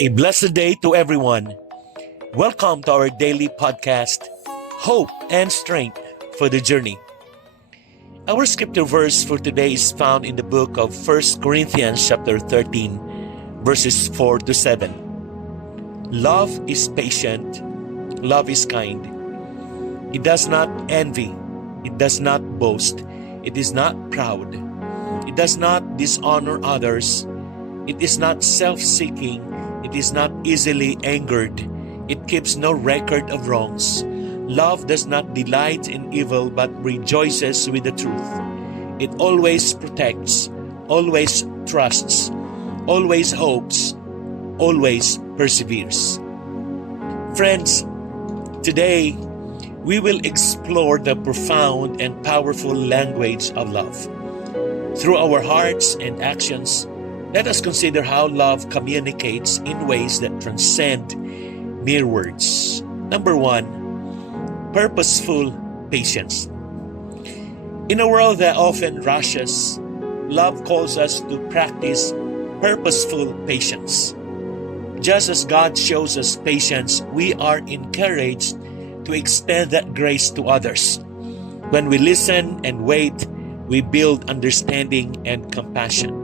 A blessed day to everyone. Welcome to our daily podcast, Hope and Strength for the Journey. Our scripture verse for today is found in the book of 1 Corinthians chapter 13, verses 4 to 7. Love is patient, love is kind. It does not envy, it does not boast, it is not proud, it does not dishonor others, it is not self-seeking, it is not easily angered. It keeps no record of wrongs. Love does not delight in evil but rejoices with the truth. It always protects, always trusts, always hopes, always perseveres. Friends, today we will explore the profound and powerful language of love. Through our hearts and actions, let us consider how love communicates in ways that transcend mere words. Number 1, purposeful patience. In a world that often rushes, love calls us to practice purposeful patience. Just as God shows us patience, we are encouraged to extend that grace to others. When we listen and wait, we build understanding and compassion.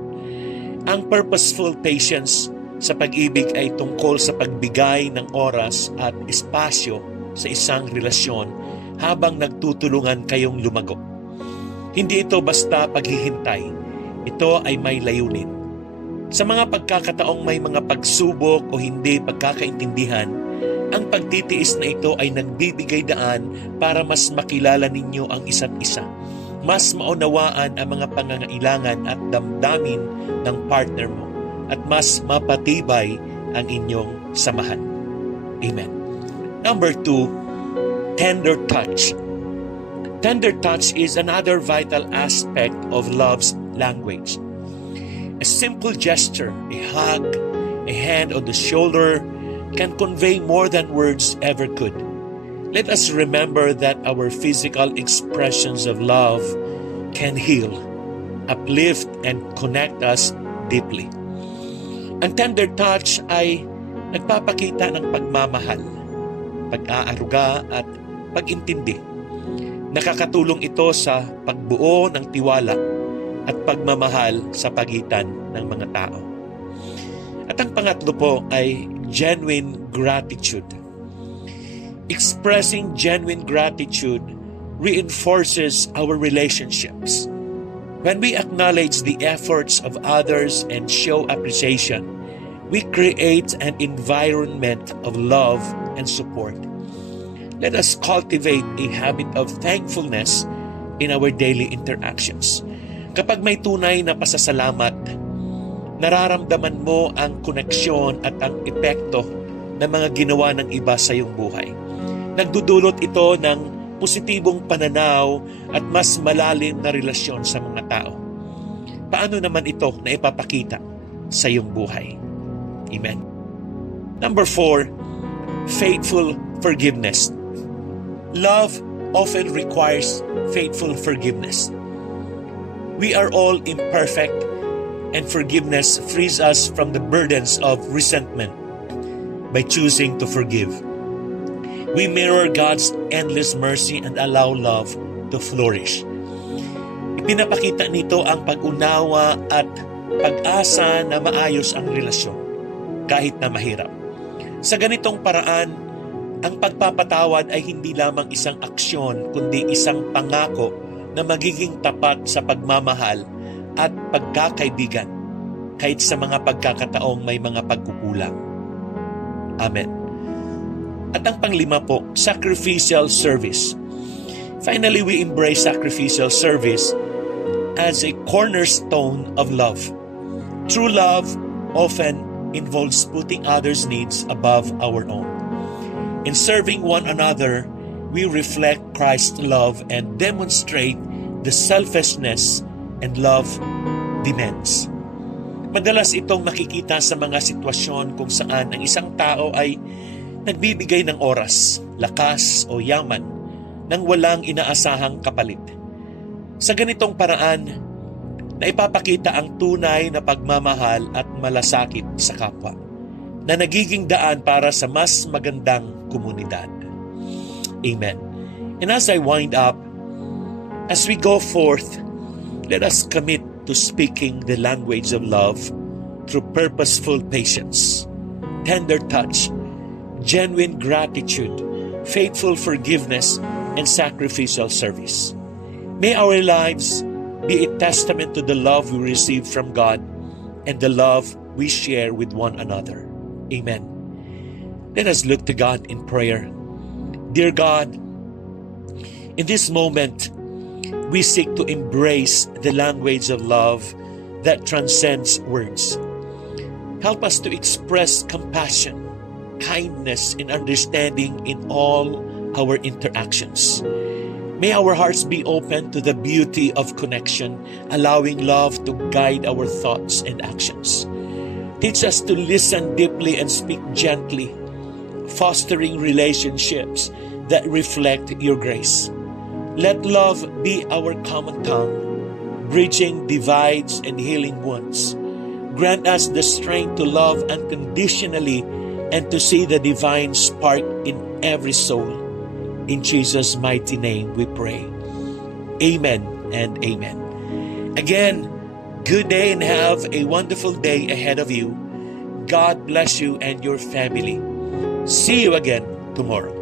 Ang purposeful patience sa pag-ibig ay tungkol sa pagbigay ng oras at espasyo sa isang relasyon habang nagtutulungan kayong lumago. Hindi ito basta paghihintay. Ito ay may layunin. Sa mga pagkakataong may mga pagsubok o hindi pagkakaintindihan, ang pagtitiis na ito ay nagbibigay daan para mas makilala ninyo ang isa't isa. Mas maunawaan ang mga pangangailangan at damdamin ng partner mo at mas mapatibay ang inyong samahan. Amen. Number 2, tender touch. Tender touch is another vital aspect of love's language. A simple gesture, a hug, a hand on the shoulder can convey more than words ever could. Let us remember that our physical expressions of love can heal, uplift, and connect us deeply. Ang tender touch ay nagpapakita ng pagmamahal, pag-aaruga at pag-intindi. Nakakatulong ito sa pagbuo ng tiwala at pagmamahal sa pagitan ng mga tao. At ang pangatlo po ay genuine gratitude. Expressing genuine gratitude reinforces our relationships. When we acknowledge the efforts of others and show appreciation, we create an environment of love and support. Let us cultivate a habit of thankfulness in our daily interactions. Kapag may tunay na pasasalamat, nararamdaman mo ang koneksyon at ang epekto ng mga ginawa ng iba sa iyong buhay. Nagdudulot ito ng positibong pananaw at mas malalim na relasyon sa mga tao. Paano naman ito na ipapakita sa iyong buhay? Amen. Number 4, faithful forgiveness. Love often requires faithful forgiveness. We are all imperfect, and forgiveness frees us from the burdens of resentment by choosing to forgive. We mirror God's endless mercy and allow love to flourish. Ipinapakita nito ang pag-unawa at pag-asa na maayos ang relasyon kahit na mahirap. Sa ganitong paraan, ang pagpapatawad ay hindi lamang isang aksyon kundi isang pangako na magiging tapat sa pagmamahal at pagkakaibigan kahit sa mga pagkakataong may mga pagkukulang. Amen. At ang panglima po, sacrificial service. Finally, we embrace sacrificial service as a cornerstone of love. True love often involves putting others' needs above our own. In serving one another, we reflect Christ's love and demonstrate the selflessness and love demands. Madalas itong makikita sa mga sitwasyon kung saan ang isang tao ay nagbibigay ng oras, lakas o yaman nang walang inaasahang kapalit. Sa ganitong paraan, na ipapakita ang tunay na pagmamahal at malasakit sa kapwa. na nagiging daan para sa mas magandang komunidad. Amen. And as I wind up, as we go forth, let us commit to speaking the language of love through purposeful patience, tender touch, genuine gratitude, faithful forgiveness, and sacrificial service. May our lives be a testament to the love we receive from God and the love we share with one another. Amen. Let us look to God in prayer. Dear God, in this moment, we seek to embrace the language of love that transcends words. Help us to express compassion, kindness, and understanding in all our interactions. May our hearts be open to the beauty of connection, allowing love to guide our thoughts and actions. Teach us to listen deeply and speak gently, fostering relationships that reflect your grace. Let love be our common tongue, bridging divides and healing wounds. Grant us the strength to love unconditionally and to see the divine spark in every soul. In Jesus' mighty name we pray. Amen and amen. Again, good day and have a wonderful day ahead of you. God bless you and your family. See you again tomorrow.